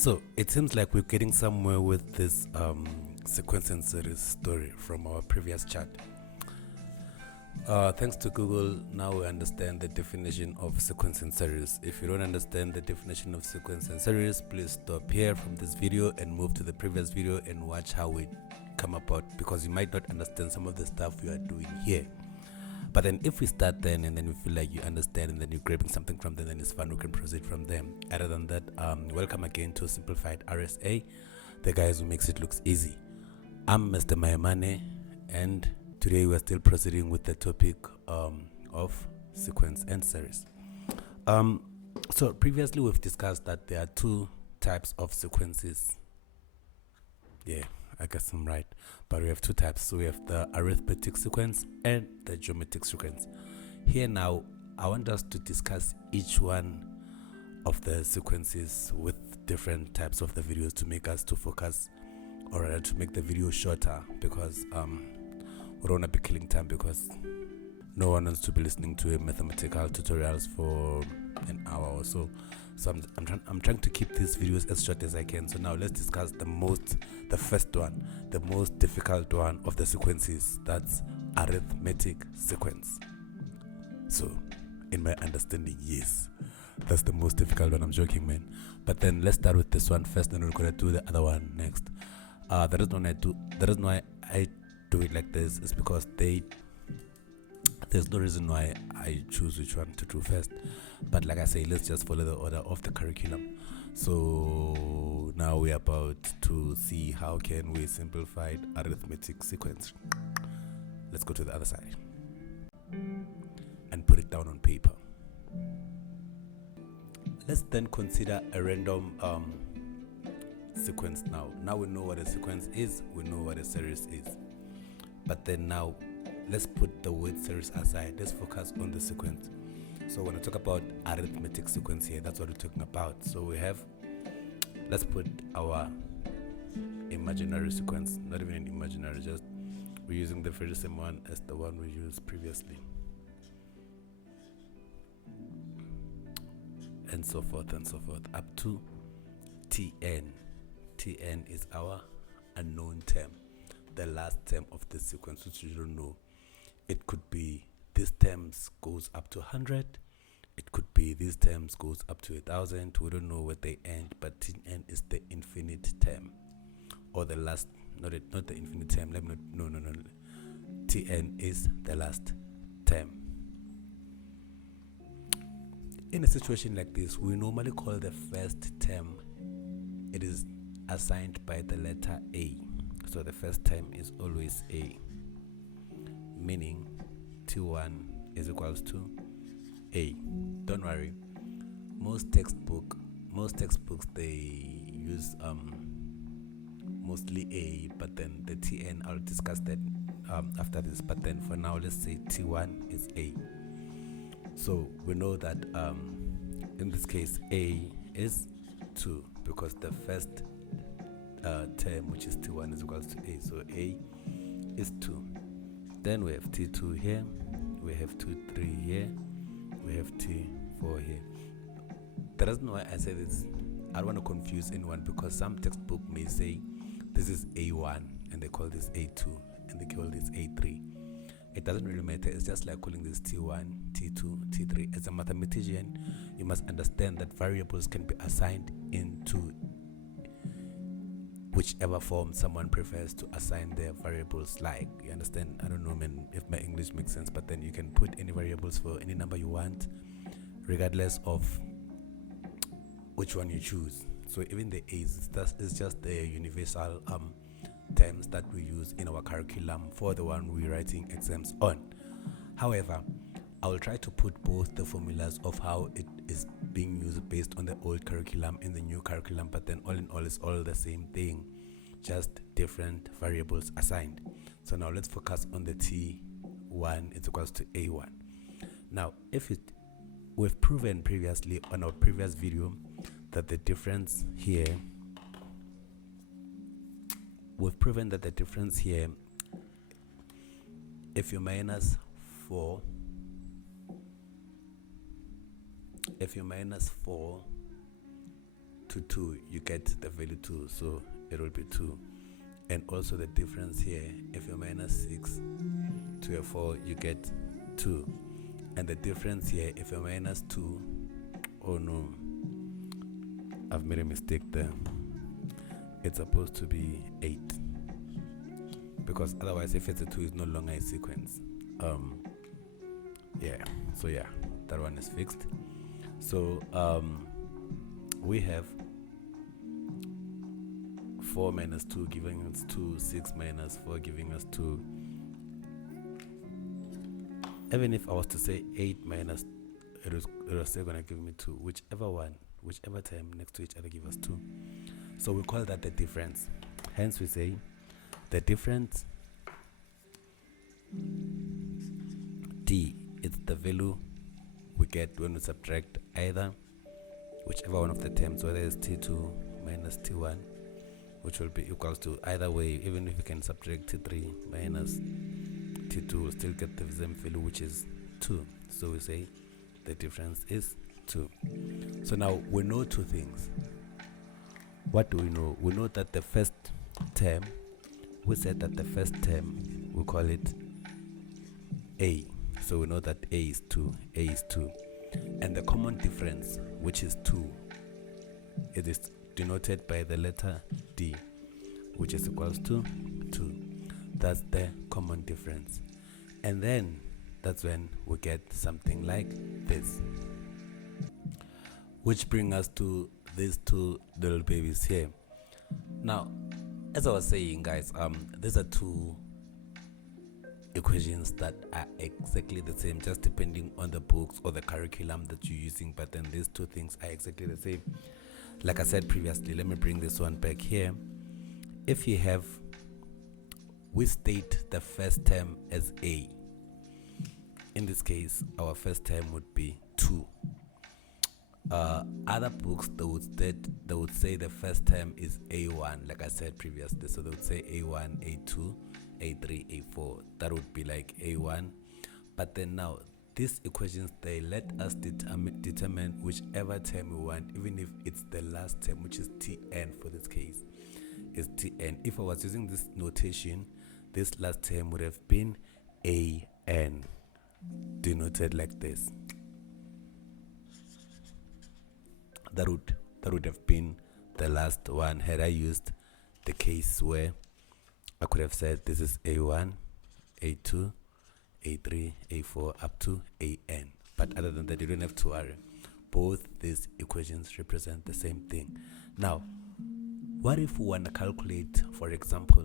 So it seems like we're getting somewhere with this sequence and series story from our previous chat. Thanks to Google, now we understand the definition of sequence and series. If you don't understand the definition of sequence and series, please stop here from this video and move to the previous video and watch how we come about, because you might not understand some of the stuff we are doing here. But then if we start then and then we feel like you understand and then you're grabbing something from them, then it's fun, we can proceed from them. Other than that, welcome again to Simplified RSA, the guys who makes it looks easy. I'm Mr. Maimane, and today we're still proceeding with the topic of sequence and series. So previously we've discussed that there are two types of sequences. Yeah, I guess I'm right. But we have two types. So we have the arithmetic sequence and the geometric sequence. Here now, I want us to discuss each one of the sequences with different types of the videos to make us to focus, or rather to make the video shorter, because we don't want to be killing time, because no one wants to be listening to a mathematical tutorials for an hour or so. So I'm trying to keep these videos as short as I can. So now let's discuss the first one, the most difficult one of the sequences. That's arithmetic sequence. So in my understanding, yes, that's the most difficult one. I'm joking, man. But then let's start with this one first, then we're gonna do the other one next. The reason why I do it like this is because there's no reason why I choose which one to do first. But like I say, let's just follow the order of the curriculum. So now we're about to see how can we simplify arithmetic sequence. Let's go to the other side and put it down on paper. Let's then consider a random sequence now. Now we know what a sequence is, we know what a series is. But then now, let's put the word series aside. Let's focus on the sequence. So when I talk about arithmetic sequence here, that's what we're talking about. So we have, let's put our imaginary sequence, not even an imaginary, just we're using the very same one as the one we used previously. And so forth, up to Tn. Tn is our unknown term, the last term of the sequence, which you don't know. It could be this terms goes up to 100. It could be these terms goes up to 1,000. We don't know where they end, but Tn is the infinite term, or the last. Not the infinite term. No. Tn is the last term. In a situation like this, we normally call the first term. It is assigned by the letter A. So the first term is always A, meaning T1 is equals to A. Don't worry, most textbooks they use mostly A, but then the Tn, I'll discuss that after this. But then for now, let's say T1 is A. So we know that in this case A is 2, because the first term, which is T1, is equals to A. So A is 2. Then we have T2 here, we have T3 here, we have T4 here. The reason why I say this, I don't want to confuse anyone, because some textbook may say this is A1 and they call this A2 and they call this A3. It doesn't really matter. It's just like calling this T1, T2, T3. As a mathematician, you must understand that variables can be assigned into whichever form someone prefers to assign their variables. Like, you understand? I don't know, man, if my English makes sense, but then you can put any variables for any number you want, regardless of which one you choose. So even the A's, it's just the universal terms that we use in our curriculum for the one we're writing exams on. However, I will try to put both the formulas of how it is being used based on the old curriculum and the new curriculum, but then all in all, it's all the same thing, just different variables assigned. So now let's focus on the T1 is equals to A1. Now, we've proven previously on our previous video that the difference here, if you minus 4 if you minus 4 to 2, you get the value 2, so it will be 2. And also the difference here, if you minus 6 to a 4, you get 2. And the difference here, if you minus 2, oh no, I've made a mistake there. It's supposed to be 8. Because otherwise, if it's a 2, it's no longer a sequence. Yeah, so yeah, that one is fixed. So we have 4 minus 2 giving us 2, 6 minus 4 giving us 2. Even if I was to say 8 minus, it was still going to give me 2. Whichever term next to each other give us 2. So we call that the difference. Hence we say the difference D, it's the value we get when we subtract either whichever one of the terms, whether it's T2 minus T1, which will be equals to either way. Even if you can subtract T3 minus T2, we'll still get the same value, which is 2. So we say the difference is 2. So now we know 2 things. What do we know? We know that the first term, we said that the first term, we call it A. So we know that A is 2. A is 2. And the common difference, which is 2, it is denoted by the letter D, which is equals to 2. That's the common difference. And then that's when we get something like this, which brings us to these 2 little babies here. Now, as I was saying, guys, these are 2 equations that are exactly the same, just depending on the books or the curriculum that you're using, but then these 2 things are exactly the same. Like I said previously, let me bring this one back here. If you have, we state the first term as A. In this case, our first term would be 2. Other books, they would say the first term is A1, like I said previously. So they would say A1, A2, A3, A4. That would be like A1. But then now, these equations, they let us determine whichever term we want, even if it's the last term, which is Tn for this case, is Tn. If I was using this notation, this last term would have been An, denoted like this. That would have been the last one had I used the case where I could have said this is A1, A2, A3, A4 up to An. But other than that, you don't have to worry. Both these equations represent the same thing. Now, what if we want to calculate, for example,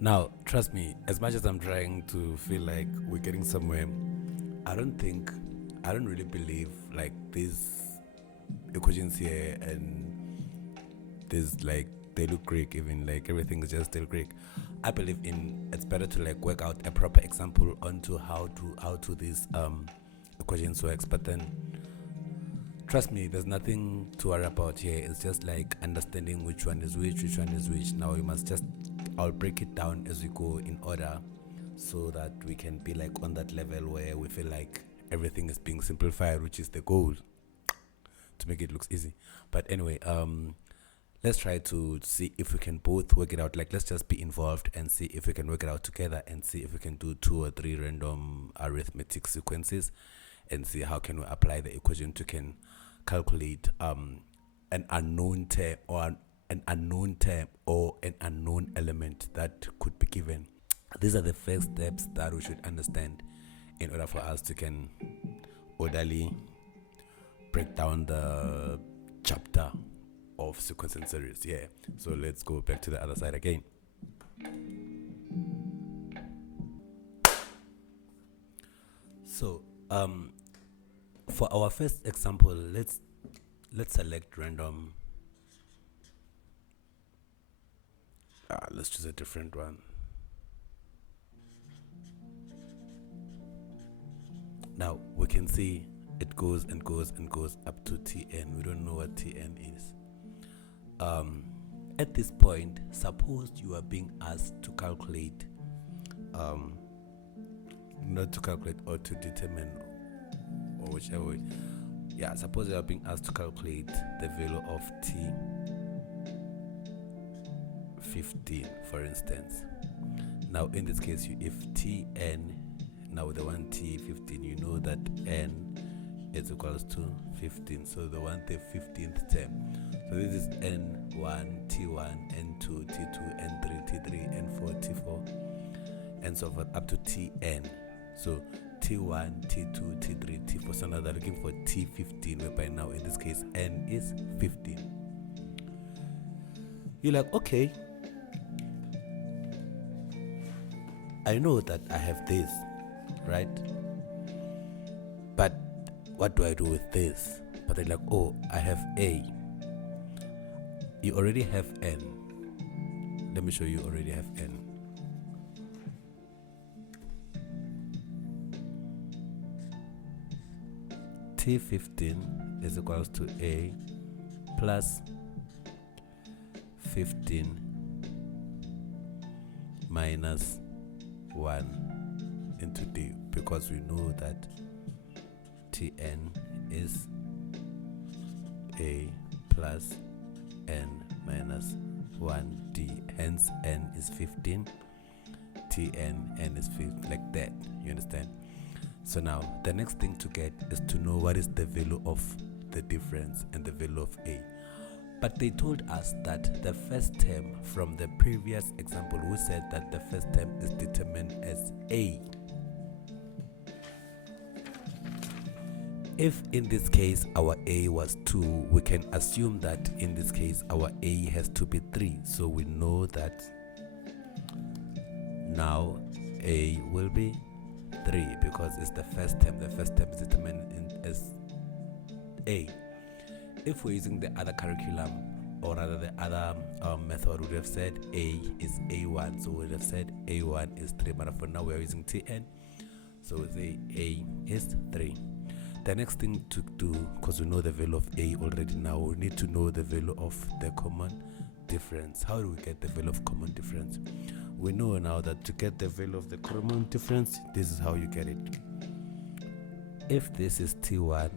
now trust me, as much as I'm trying to feel like we're getting somewhere, I don't really believe like these equations here and this, like, they look Greek, even like everything is just still Greek. I believe it's better to like work out a proper example onto how to these equations works. But then trust me, there's nothing to worry about here. It's just like understanding which one is which one is which. Now I'll break it down as we go in order, so that we can be like on that level where we feel like everything is being simplified, which is the goal, to make it look easy. But anyway, let's try to see if we can both work it out. Like, let's just be involved and see if we can work it out together, and see if we can do 2 or 3 random arithmetic sequences, and see how can we apply the equation to can calculate an unknown term or an unknown element that could be given. These are the first steps that we should understand in order for us to can orderly break down the chapter of sequence and series. Yeah, so let's go back to the other side again. So for our first example, let's select random. Let's choose a different one. Now we can see it goes and goes and goes up to Tn. We don't know what Tn is. At this point, suppose you are being asked to calculate, not to calculate or to determine, or whichever way, Yeah, suppose you are being asked to calculate the value of T15, for instance. Now in this case, if Tn, now the one T15, you know that n is equals to 15, so the 15th term. So this is n1, t1, n2, t2, n3, t3, n4, t4, and so forth up to tn. So t1, t2, t3, t4. So now they're looking for t15, whereby now in this case n is 15. You're like, okay, I know that I have this, right? But what do I do with this? But they're like, oh, I have A. You already have N. Let me show you already have N. T15 is equals to A plus 15 minus 1 into D, because we know that Tn is A plus n minus 1d, hence n is 15, Tn, n is 15, like that. You understand? So now the next thing to get is to know what is the value of the difference and the value of A. But they told us that the first term from the previous example, we said that the first term is determined as A. If in this case our A was 2, we can assume that in this case our A has to be 3. So we know that now A will be 3 because it's the first term. The first term is determined as A. If we're using the other curriculum, or rather the other method, we would have said A is A1. So we would have said A1 is 3. But for now we are using Tn, so we say A is 3. The next thing to do, because we know the value of A already now, we need to know the value of the common difference. How do we get the value of common difference? We know now that to get the value of the common difference, this is how you get it. If this is T1,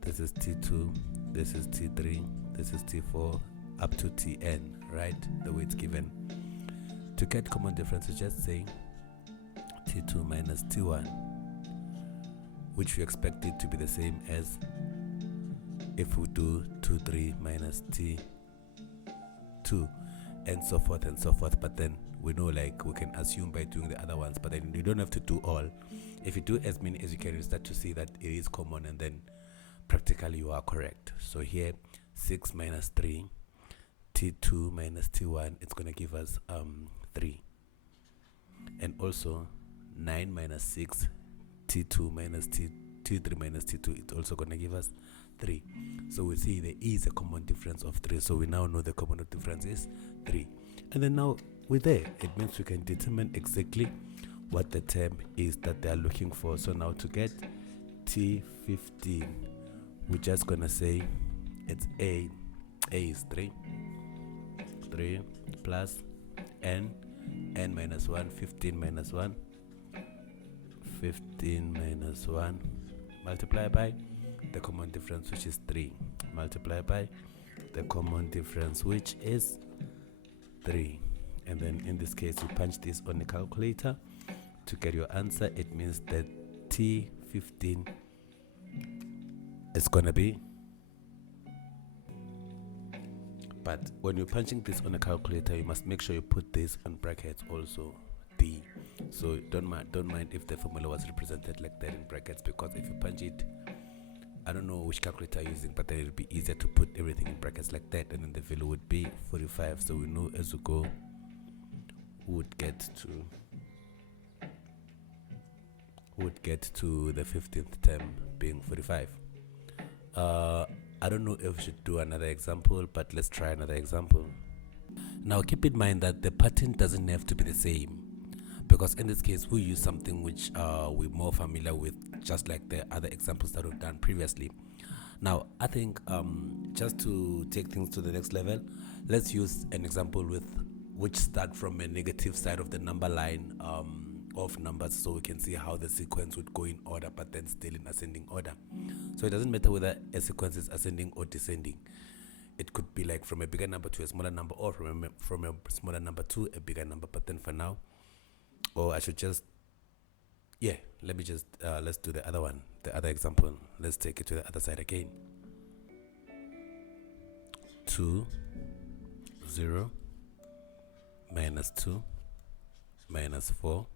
this is T2, this is T3, this is T4, up to Tn, right? The way it's given. To get common difference, we just say T2 minus T1, which we expect it to be the same as if we do 2, 3 minus T2, and so forth and so forth. But then we know, like, we can assume by doing the other ones, but then you don't have to do all. If you do as many as you can, you start to see that it is common, and then practically you are correct. So here 6 minus 3, T2 minus T1, it's going to give us 3. And also 9 minus 6, T2 minus T3 minus T2, it's also going to give us 3. So we see there is a common difference of 3. So we now know the common difference is 3. And then now we're there. It means we can determine exactly what the term is that they are looking for. So now to get T15, we're just going to say it's A. A is 3. 3 plus n minus 1, 15 minus 1. 15 minus 1 multiplied by the common difference, which is 3, multiplied by the common difference, which is 3. And then in this case you punch this on the calculator to get your answer. It means that T15 is gonna be, but when you're punching this on a calculator, you must make sure you put this on brackets also, D. So don't mind if the formula was represented like that in brackets, because if you punch it, I don't know which calculator you're using, but then it'll be easier to put everything in brackets like that, and then the value would be 45. So we know as we go, we would get to the 15th term being 45. I don't know if we should do another example, but let's try another example. Now keep in mind that the pattern doesn't have to be the same, because in this case we use something which we're more familiar with, just like the other examples that we've done previously. Now I think just to take things to the next level, let's use an example with which start from a negative side of the number line, of numbers, so we can see how the sequence would go in order, but then still in ascending order. So it doesn't matter whether a sequence is ascending or descending. It could be like from a bigger number to a smaller number, or from a smaller number to a bigger number. But then for now, or I should just, yeah, let me just, let's do the other one, the other example. Let's take it to the other side again. 2, 0, minus 2, minus 4,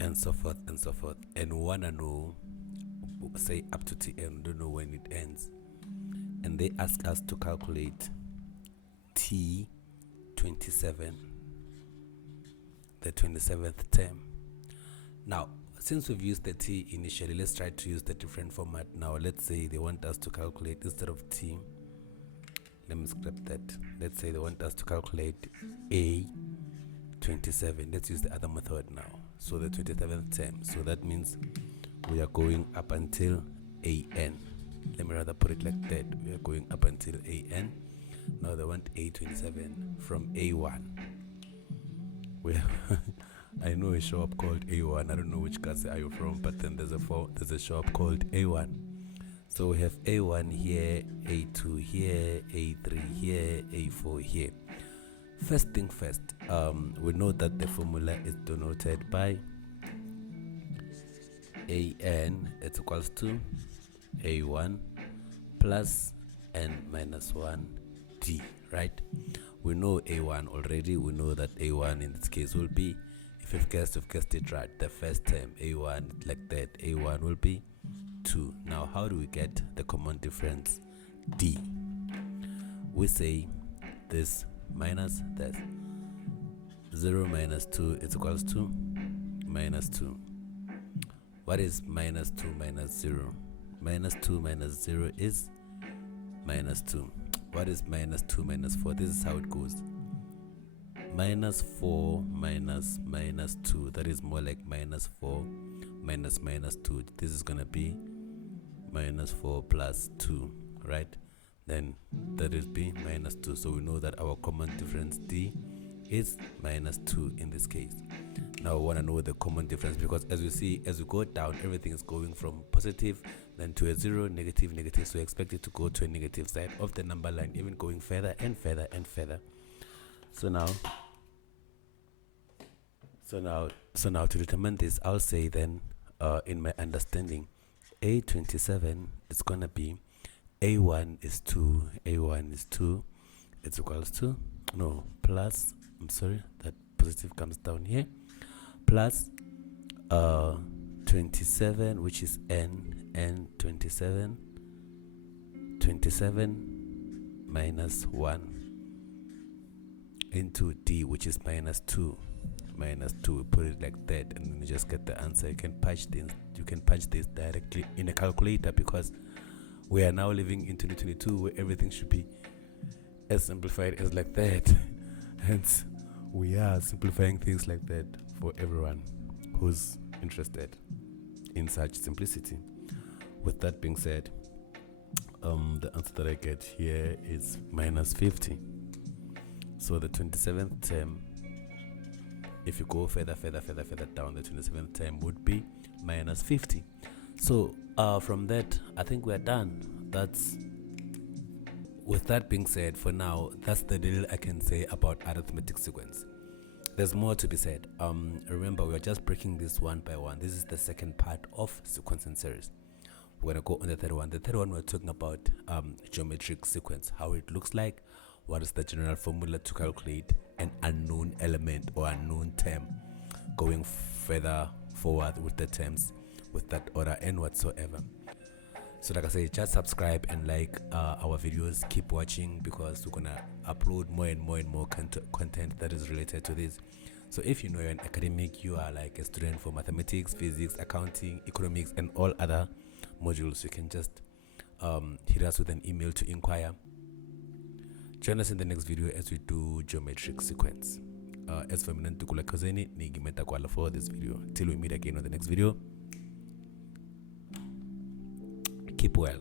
and so forth and so forth. And we wanna know, say up to Tn, don't know when it ends. And they ask us to calculate T27, the 27th term. Now, since we've used the T initially, let's try to use the different format. Now, let's say they want us to calculate, instead of T, let me scrap that. Let's say they want us to calculate A27. Let's use the other method now. So the 27th term. So that means we are going up until AN. Let me rather put it like that. We are going up until AN. Now they want A27 from A1. We have I know a shop called A1. I don't know which class are you from, but then there's a shop called A1. So we have A1 here, A2 here, A3 here, A4 here. First thing first, we know that the formula is denoted by AN. It's equals to A1 plus N minus 1 D, right? We know A1 already. We know that A1 in this case will be, if you've guessed it right, the first term, A1, like that, A1 will be 2. Now, how do we get the common difference D? We say this minus that. 0 minus 2 is equals to minus 2. What is minus 2 minus 0? Minus 2 minus 0 is minus 2. What is minus 2 minus 4? This is how it goes. Minus 4 minus minus 2. That is more like minus 4 minus minus 2. This is going to be minus 4 plus 2, right? Then that will be minus 2. So we know that our common difference D is minus 2 in this case. Now we want to know the common difference, because as we see, as we go down, everything is going from positive, then to a 0, negative, negative. So we expect it to go to a negative side of the number line, even going further and further and further. So now to determine this, I'll say then, in my understanding, A27 is going to be A1 is 2, A1 is 2, it's equals to, no, plus, I'm sorry, that positive comes down here, plus 27, which is N 27 minus 1 into D, which is minus 2. Minus 2, we put it like that, and then you just get the answer. You can punch this directly in a calculator, because we are now living in 2022 where everything should be as simplified as like that. Hence, we are simplifying things like that for everyone who's interested in such simplicity. With that being said, the answer that I get here is minus 50. So the 27th term, if you go further down, the 27th term would be minus 50. So from that, I think we're done. With that being said, for now, that's the little I can say about arithmetic sequence. There's more to be said. Remember, we're just breaking this one by one. This is the second part of sequence and series. We're gonna go on the third one. The third one, we're talking about geometric sequence, how it looks like, what is the general formula to calculate an unknown element or unknown term, going further forward with the terms, with that order and whatsoever. So like I say, just subscribe and like our videos. Keep watching, because we're gonna upload more and more content that is related to this. So if you know you're an academic, you are like a student for mathematics, physics, accounting, economics, and all other modules, you can just hit us with an email to inquire. Join us in the next video as we do geometric sequence. As for me, for this video. Till we meet again on the next video, keep well.